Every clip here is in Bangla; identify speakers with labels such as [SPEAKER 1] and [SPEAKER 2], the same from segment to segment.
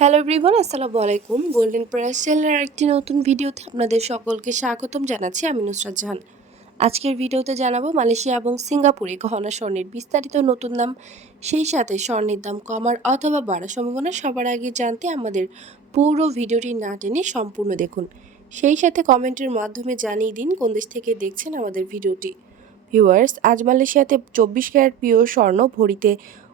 [SPEAKER 1] হ্যালো এভরিওয়ান আসসালামু আলাইকুম। গোল্ডেন চ্যানেলের একটি নতুন ভিডিওতে আপনাদের সকলকে স্বাগতম জানাচ্ছি আমি নুসরাত জাহান। আজকের ভিডিওতে জানাব মালয়েশিয়া এবং সিঙ্গাপুরে গহনা স্বর্ণের বিস্তারিত নতুন দাম, সেই সাথে স্বর্ণের দাম কমার অথবা বাড়ার সম্ভাবনা সবার আগে জানতে আমাদের পুরো ভিডিওটি না টেনে সম্পূর্ণ দেখুন। সেই সাথে কমেন্টের মাধ্যমে জানিয়ে দিন কোন দেশ থেকে দেখছেন আমাদের ভিডিওটি। ভিউয়ার্স আজ মালয়েশিয়াতে চব্বিশ ক্যারেট পিওর স্বর্ণ ভরিতে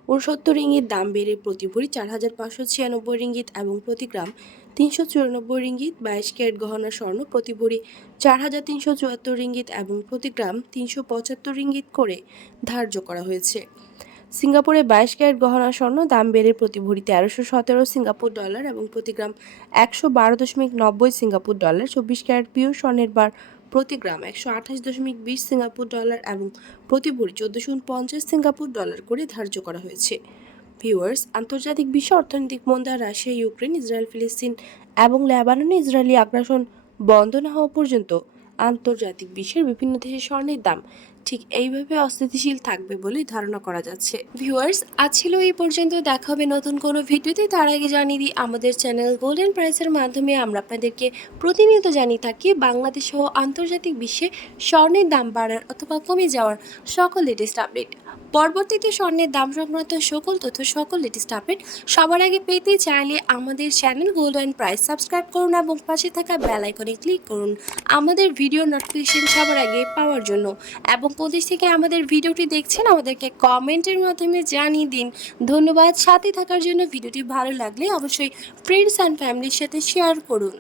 [SPEAKER 1] উনসত্তর রিঙ্গিত দাম বেড়ে প্রতি ভরি চার হাজার পাঁচশো ছিয়ানব্বই রিঙ্গিত এবং প্রতি গ্রাম তিনশো চুরানব্বই রিঙ্গিত বাইশ ক্যারেট গহনা স্বর্ণ প্রতি ভরি চার হাজার তিনশো চুয়াত্তর রিঙ্গিত এবং প্রতি গ্রাম তিনশো পঁচাত্তর রিঙ্গিত করে ধার্য করা হয়েছে। সিঙ্গাপুরে বাইশ ক্যারেট গহনা স্বর্ণ দাম বেড়ে প্রতি ভরি তেরোশো সতেরো সিঙ্গাপুর ডলার এবং প্রতি গ্রাম একশো বারো দশমিক নব্বই সিঙ্গাপুর ডলার চব্বিশ ক্যারেট পিওর স্বর্ণের বার প্রতি গ্রাম একশো আঠাশ দশমিক বিশ সিঙ্গাপুর ডলার এবং প্রতি ভরি চোদ্দোশো পঞ্চাশ সিঙ্গাপুর ডলার করে ধার্য করা হয়েছে। ভিউয়ার্স, আন্তর্জাতিক বিশ্ব অর্থনৈতিক মন্দা রাশিয়া, ইউক্রেন, ইসরায়েল, ফিলিস্তিন এবং লেবাননে ইসরায়েলি আগ্রাসন বন্ধ না হওয়া পর্যন্ত আন্তর্জাতিক বিশ্বের বিভিন্ন দেশে স্বর্ণের দাম ঠিক এইভাবে অস্থিতিশীল থাকবে বলে ধারণা করা যাচ্ছে। ভিউয়ার্স আজ ছিল এই পর্যন্ত। দেখা হবে নতুন কোনো ভিডিওতে। তার আগে জানিয়ে দিই, আমাদের চ্যানেল গোল্ডেন প্রাইসের মাধ্যমে আমরা আপনাদেরকে প্রতিনিয়ত জানিয়ে থাকি, বাংলাদেশ সহ আন্তর্জাতিক বিশ্বে স্বর্ণের দাম বাড়ার অথবা কমে যাওয়ার সকল লেটেস্ট আপডেট পরবর্তীতে স্বর্ণের দাম সংক্রান্ত সকল তথ্য, সকল লেটেস্ট আপডেট সবার আগে পেতে চাইলে আমাদের channel gold and price subscribe করুন এবং পাশে থাকা বেল আইকনে ক্লিক করুন। আমাদের ভিডিও নোটিফিকেশন সবার আগে পাওয়ার জন্য। এবং প্রদেশ থেকে আমাদের ভিডিওটি দেখছেন, আমাদেরকে কমেন্টের মাধ্যমে জানিয়ে দিন। ধন্যবাদ, সাথে থাকার জন্য ভিডিওটি ভালো লাগলে অবশ্যই ফ্রেন্ডস অ্যান্ড ফ্যামিলির সাথে শেয়ার করুন।